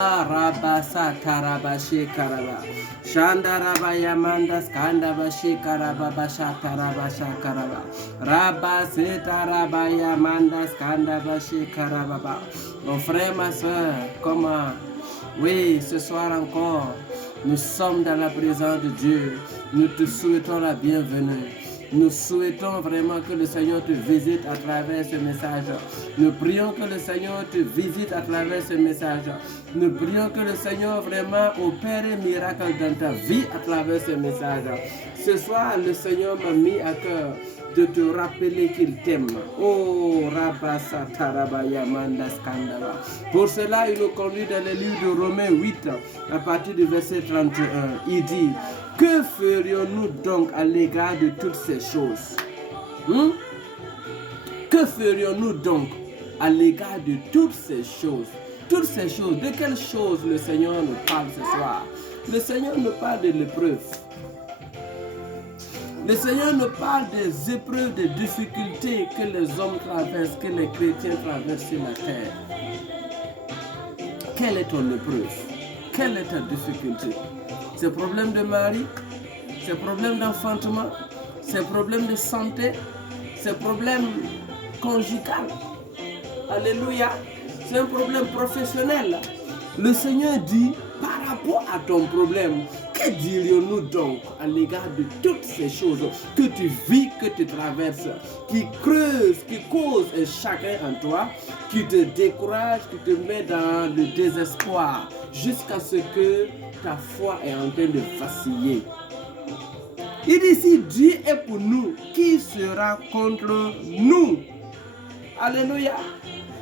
Rabasa Tarabashi Karaba Shandaraba Yamanda Skandabashi Karaba Basha Tarabasha Karaba Rabase Taraba Yamanda Skandabashi Karababa. Mon frère, ma soeur, comment? Oui, ce soir encore, nous sommes dans la présence de Dieu. Nous te souhaitons la bienvenue. Nous souhaitons vraiment que le Seigneur te visite à travers ce message. Nous prions que le Seigneur te visite à travers ce message. Nous prions que le Seigneur vraiment opère un miracle dans ta vie à travers ce message. Ce soir, le Seigneur m'a mis à cœur de te rappeler qu'il t'aime. Oh, Rabasa Tarabaya Mandaskandava. Pour cela, il nous conduit dans le livre de Romains 8, à partir du verset 31. Il dit: que ferions-nous donc à l'égard de toutes ces choses? Que ferions-nous donc à l'égard de toutes ces choses? Toutes ces choses, de quelles choses le Seigneur nous parle ce soir? Le Seigneur nous parle de l'épreuve. Le Seigneur nous parle des épreuves, des difficultés que les hommes traversent, que les chrétiens traversent sur la terre. Quelle est ton épreuve? Quelle est ta difficulté? Ces problèmes de mari, ces problèmes d'enfantement, ces problèmes de santé, ces problèmes conjugaux. Alléluia. C'est un problème professionnel. Le Seigneur dit, par rapport à ton problème, que dirions-nous donc à l'égard de toutes ces choses que tu vis, que tu traverses, qui creusent, qui causent un chagrin en toi, qui te décourage, qui te met dans le désespoir, jusqu'à ce que ta foi est en train de vaciller. Il dit, si Dieu est pour nous, qui sera contre nous? Alléluia.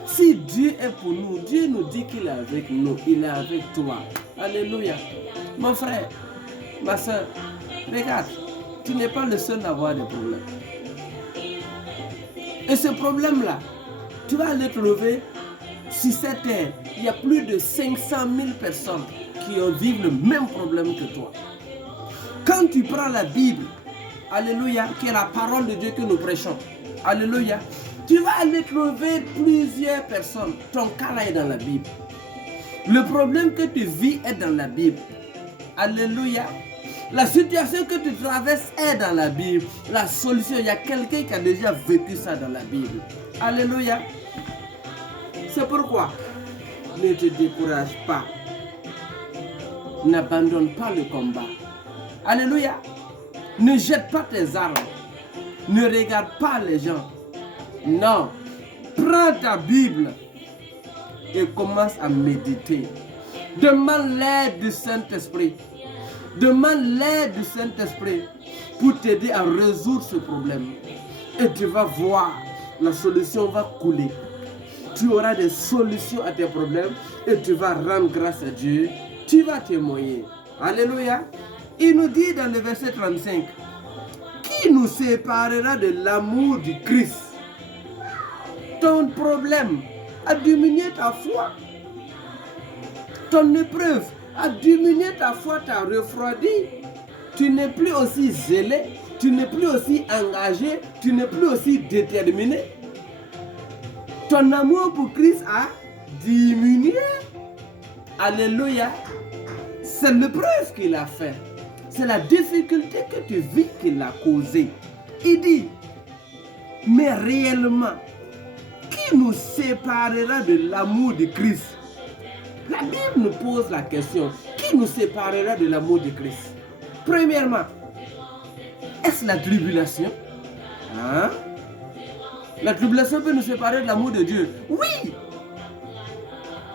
Si Dieu est pour nous, Dieu nous dit qu'il est avec nous, il est avec toi. Alléluia. Mon frère, ma soeur, regarde, tu n'es pas le seul à avoir des problèmes. Et ce problème-là, tu vas le trouver sur cette terre. Il y a plus de 500 000 personnes qui vivent le même problème que toi. Quand tu prends la Bible, alléluia, qui est la parole de Dieu que nous prêchons, alléluia, tu vas aller trouver plusieurs personnes. Ton cas là est dans la Bible. Le problème que tu vis est dans la Bible. Alléluia. La situation que tu traverses est dans la Bible. La solution, il y a quelqu'un qui a déjà vécu ça dans la Bible. Alléluia. C'est pourquoi ne te décourage pas. N'abandonne pas le combat. Alléluia. Ne jette pas tes armes. Ne regarde pas les gens. Non. Prends ta Bible et commence à méditer. Demande l'aide du Saint-Esprit. Demande l'aide du Saint-Esprit pour t'aider à résoudre ce problème. Et tu vas voir, la solution va couler. Tu auras des solutions à tes problèmes et tu vas rendre grâce à Dieu. Tu vas témoigner. Alléluia. Il nous dit dans le verset 35, qui nous séparera de l'amour du Christ? Ton problème a diminué ta foi. Ton épreuve a diminué ta foi, t'a refroidi. Tu n'es plus aussi zélé, tu n'es plus aussi engagé, tu n'es plus aussi déterminé. Ton amour pour Christ a diminué. Alléluia. C'est l'épreuve qu'il a fait. C'est la difficulté que tu vis qu'il a causée. Il dit, mais réellement, qui nous séparera de l'amour de Christ? La Bible nous pose la question, qui nous séparera de l'amour de Christ? Premièrement, est-ce la tribulation? Hein? La tribulation peut nous séparer de l'amour de Dieu. Oui!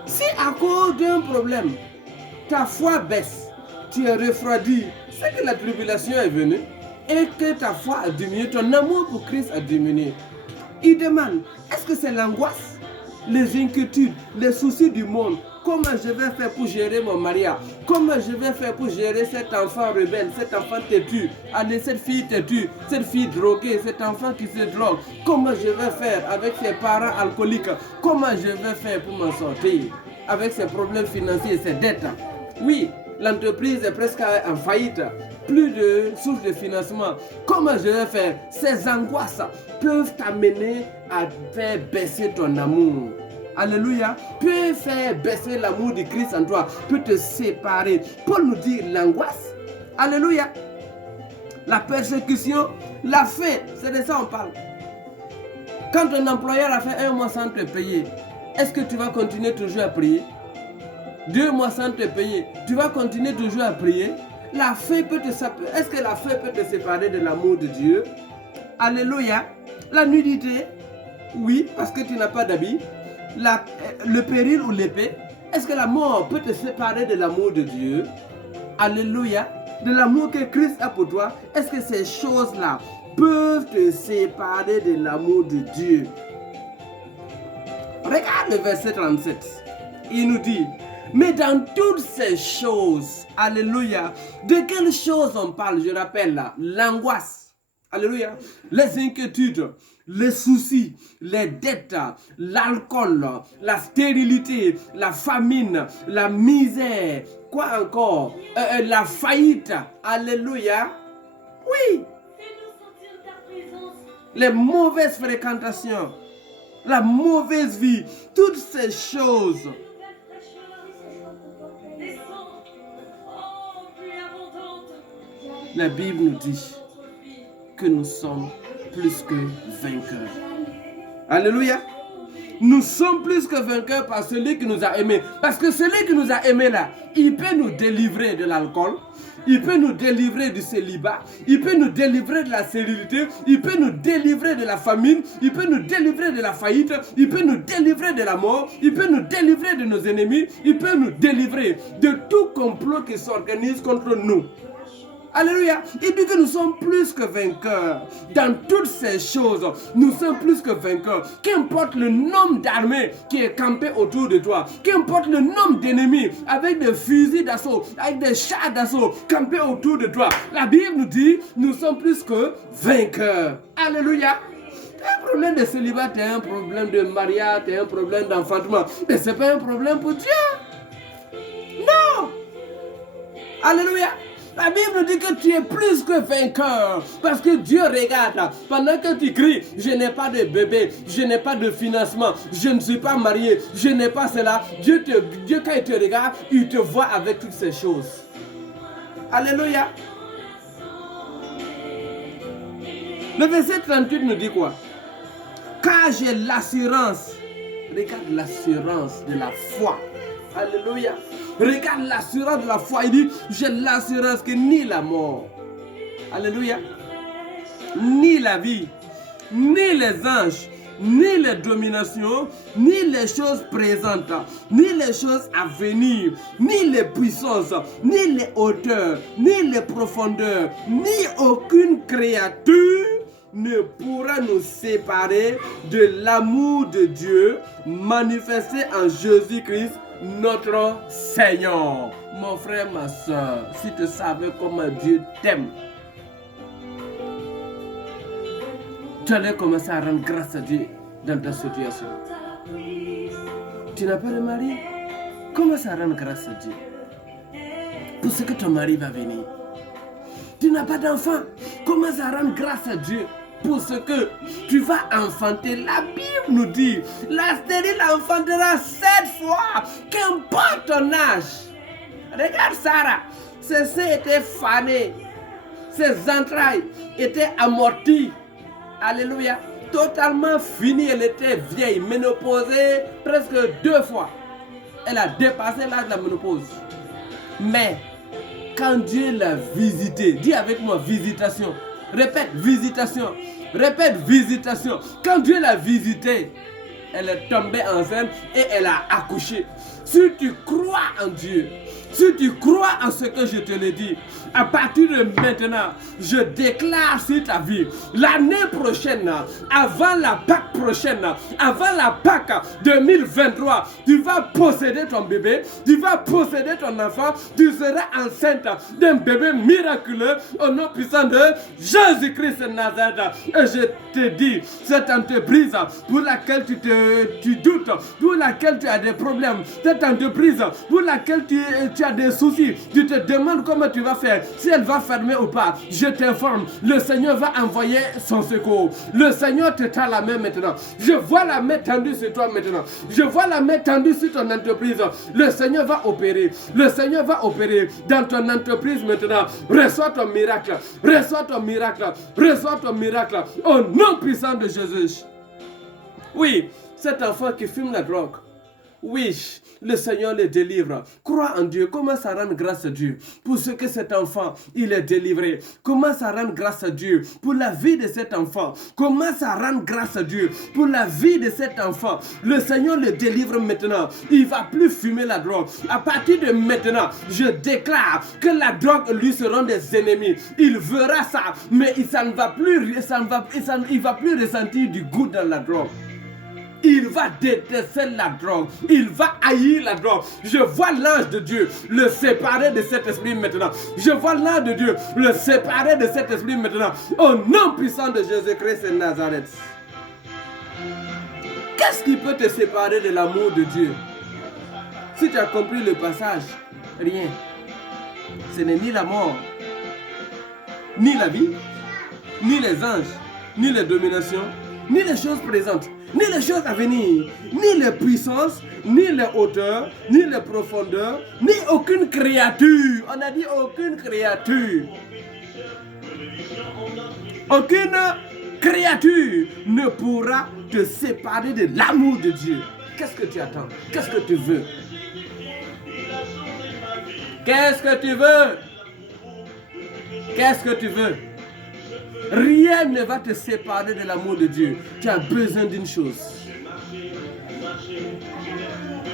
Si à cause d'un problème, ta foi baisse, tu es refroidi, c'est que la tribulation est venue et que ta foi a diminué, ton amour pour Christ a diminué. Il demande, est-ce que c'est l'angoisse, les inquiétudes, les soucis du monde? Comment je vais faire pour gérer mon mariage? Comment je vais faire pour gérer cet enfant rebelle, cet enfant têtu? Allez, cette fille têtue, cette fille droguée, cet enfant qui se drogue. Comment je vais faire avec ses parents alcooliques? Comment je vais faire pour m'en sortir avec ses problèmes financiers, ses dettes? Oui, l'entreprise est presque en faillite. Plus de sources de financement. Comment je vais faire? Ces angoisses peuvent t'amener à faire baisser ton amour. Alléluia, peut faire baisser l'amour de Christ en toi, peut te séparer. Paul nous dit l'angoisse. Alléluia. La persécution, la faim, c'est de ça qu'on parle. Quand ton employeur a fait 1 mois sans te payer, est-ce que tu vas continuer toujours à prier? 2 mois sans te payer, tu vas continuer toujours à prier? La faim peut te séparer. Est-ce que la faim peut te séparer de l'amour de Dieu? Alléluia. La nudité, oui, parce que tu n'as pas d'habit. Le péril ou l'épée, est-ce que la mort peut te séparer de l'amour de Dieu? Alléluia. De l'amour que Christ a pour toi, est-ce que ces choses-là peuvent te séparer de l'amour de Dieu? Regarde le verset 37. Il nous dit, mais dans toutes ces choses, alléluia, de quelles choses on parle? Je rappelle là, l'angoisse, alléluia, les inquiétudes, les soucis, les dettes, l'alcool, la stérilité, la famine, la misère, quoi encore? La faillite, alléluia, oui, les mauvaises fréquentations, la mauvaise vie, toutes ces choses. La Bible nous dit que nous sommes plus que vainqueurs. Alléluia. Nous sommes plus que vainqueurs par celui qui nous a aimés. Parce que celui qui nous a aimés là, il peut nous délivrer de l'alcool. Il peut nous délivrer du célibat. Il peut nous délivrer de la stérilité. Il peut nous délivrer de la famine. Il peut nous délivrer de la faillite. Il peut nous délivrer de la mort. Il peut nous délivrer de nos ennemis. Il peut nous délivrer de tout complot qui s'organise contre nous. Alléluia. Il dit que nous sommes plus que vainqueurs. Dans toutes ces choses, nous sommes plus que vainqueurs. Qu'importe le nombre d'armées qui est campé autour de toi, qu'importe le nombre d'ennemis avec des fusils d'assaut, avec des chars d'assaut campés autour de toi, la Bible nous dit, nous sommes plus que vainqueurs. Alléluia. Un problème de célibat, tu as un problème de mariage, tu as un problème d'enfantement. Mais ce n'est pas un problème pour Dieu. Non. Alléluia. La Bible dit que tu es plus que vainqueur parce que Dieu regarde. Pendant que tu cries, je n'ai pas de bébé, je n'ai pas de financement, je ne suis pas marié, je n'ai pas cela. Dieu quand il te regarde, il te voit avec toutes ces choses. Alléluia. Le verset 38 nous dit quoi? Car j'ai l'assurance. Regarde l'assurance de la foi. Alléluia. Regarde l'assurance de la foi. Il dit, j'ai l'assurance que ni la mort, alléluia, ni la vie, ni les anges, ni les dominations, ni les choses présentes, ni les choses à venir, ni les puissances, ni les hauteurs, ni les profondeurs, ni aucune créature ne pourra nous séparer de l'amour de Dieu manifesté en Jésus-Christ, notre Seigneur. Mon frère, ma soeur, si tu savais comment Dieu t'aime, tu allais commencer à rendre grâce à Dieu dans ta situation. Tu n'as pas de mari? Commence à rendre grâce à Dieu pour ce que ton mari va venir. Tu n'as pas d'enfant? Commence à rendre grâce à Dieu pour ce que tu vas enfanter. La Bible nous dit, la stérile enfantera 7 fois, qu'importe ton âge. Regarde Sarah, ses seins étaient fanés, ses entrailles étaient amorties. Alléluia, totalement finie, elle était vieille, ménopausée presque 2 fois. Elle a dépassé l'âge de la ménopause. Mais quand Dieu l'a visitée, dis avec moi visitation. Répète visitation. Répète visitation. Quand Dieu l'a visitée, elle est tombée enceinte et elle a accouché. Si tu crois en Dieu, si tu crois en ce que je te l'ai dit, à partir de maintenant, je déclare sur ta vie, l'année prochaine, avant la Pâque prochaine, avant la Pâque 2023, tu vas posséder ton bébé, tu vas posséder ton enfant, tu seras enceinte d'un bébé miraculeux au nom puissant de Jésus-Christ de Nazareth. Et je te dis, cette entreprise pour laquelle tu doutes, pour laquelle tu as des problèmes, cette entreprise pour laquelle tu as as des soucis, tu te demandes comment tu vas faire, si elle va fermer ou pas, je t'informe, le Seigneur va envoyer son secours. Le Seigneur te tend la main maintenant. Je vois la main tendue sur toi maintenant. Je vois la main tendue sur ton entreprise. Le Seigneur va opérer. Le Seigneur va opérer dans ton entreprise maintenant. Reçois ton miracle. Reçois ton miracle. Reçois ton miracle. Au nom puissant de Jésus. Oui, cet enfant qui fume la drogue. Oui, le Seigneur le délivre. Crois en Dieu. Commence à rendre grâce à Dieu pour ce que cet enfant, il est délivré. Commence à rendre grâce à Dieu pour la vie de cet enfant. Commence à rendre grâce à Dieu pour la vie de cet enfant. Le Seigneur le délivre maintenant. Il ne va plus fumer la drogue. À partir de maintenant, je déclare que la drogue lui sera des ennemis. Il verra ça, mais il ne va plus ressentir du goût dans la drogue. Il va détester la drogue. Il va haïr la drogue. Je vois l'ange de Dieu le séparer de cet esprit maintenant. Je vois l'ange de Dieu le séparer de cet esprit maintenant. Au nom puissant de Jésus-Christ de Nazareth. Qu'est-ce qui peut te séparer de l'amour de Dieu? Si tu as compris le passage, rien. Ce n'est ni la mort, ni la vie, ni les anges, ni les dominations, ni les choses présentes, ni les choses à venir, ni les puissances, ni les hauteurs, ni les profondeurs, ni aucune créature. On a dit aucune créature. Aucune créature ne pourra te séparer de l'amour de Dieu. Qu'est-ce que tu attends? Qu'est-ce que tu veux? Qu'est-ce que tu veux? Qu'est-ce que tu veux? Rien ne va te séparer de l'amour de Dieu. Tu as besoin d'une chose.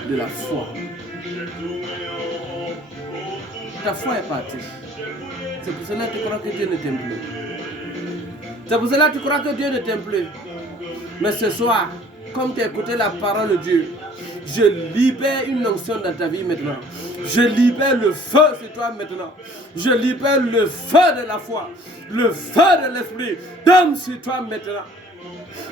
De la foi. Ta foi est partie. C'est pour cela que tu crois que Dieu ne t'aime plus. C'est pour cela que tu crois que Dieu ne t'aime plus. Mais ce soir, comme tu as écouté la parole de Dieu, je libère une onction dans ta vie maintenant. Je libère le feu sur toi maintenant. Je libère le feu de la foi. Le feu de l'esprit tombe sur toi maintenant.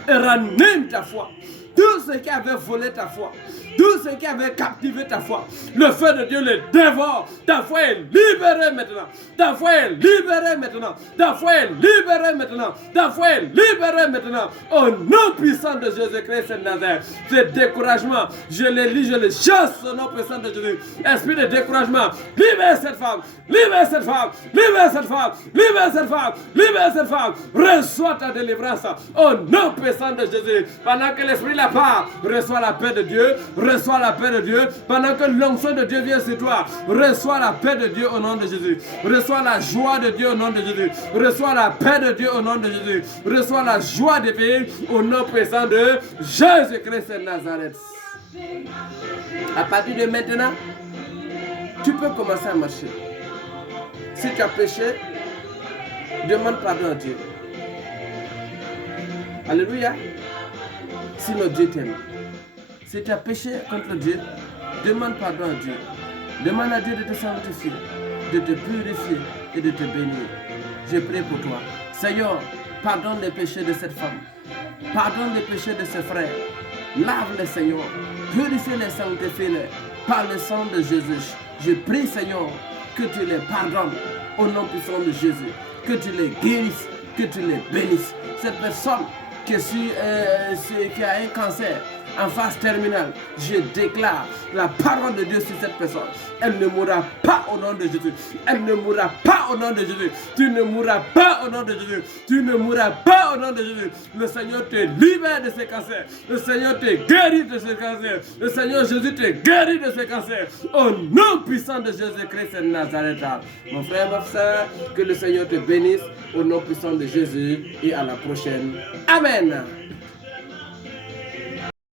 Et ranime ta foi. Tout ce qui avait volé ta foi, tout ce qui avait captivé ta foi, le feu de Dieu le dévore. Ta foi est libérée maintenant. Ta foi est libérée maintenant. Ta foi est libérée maintenant. Ta foi est libérée maintenant. Au nom puissant de Jésus-Christ de Nazareth. Ce découragement, je le lis, je le chasse au nom puissant de Jésus. Esprit de découragement, libère cette femme. Libère cette femme. Libère cette femme. Libère cette femme. Libère cette femme. Reçois ta délivrance au nom puissant de Jésus. Pendant que l'esprit la part, reçois la paix de Dieu. Reçois la paix de Dieu. Pendant que l'onction de Dieu vient sur toi, reçois la paix de Dieu au nom de Jésus. Reçois la joie de Dieu au nom de Jésus. Reçois la paix de Dieu au nom de Jésus. Reçois la joie de Dieu au nom puissant de Jésus-Christ de Nazareth. À partir de maintenant, tu peux commencer à marcher. Si tu as péché, demande pardon à Dieu. Alléluia. Sinon Dieu t'aime. Si tu as péché contre Dieu, demande pardon à Dieu. Demande à Dieu de te sanctifier, de te purifier et de te bénir. Je prie pour toi. Seigneur, pardonne les péchés de cette femme. Pardonne les péchés de ses frères. Lave-les, Seigneur. Purifie-les, sanctifie-les par le sang de Jésus. Je prie, Seigneur, que tu les pardonnes au nom puissant de Jésus. Que tu les guérisses, que tu les bénisses. Cette personne qui a un cancer en phase terminale, je déclare la parole de Dieu sur cette personne. Elle ne mourra pas au nom de Jésus. Elle ne mourra pas au nom de Jésus. Tu ne mourras pas au nom de Jésus. Tu ne mourras pas au nom de Jésus. Le Seigneur te libère de ce cancer. Le Seigneur te guérit de ce cancer. Le Seigneur Jésus te guérit de ce cancer. Au nom puissant de Jésus-Christ de Nazareth. Mon frère, ma soeur, que le Seigneur te bénisse au nom puissant de Jésus et à la prochaine. Amen.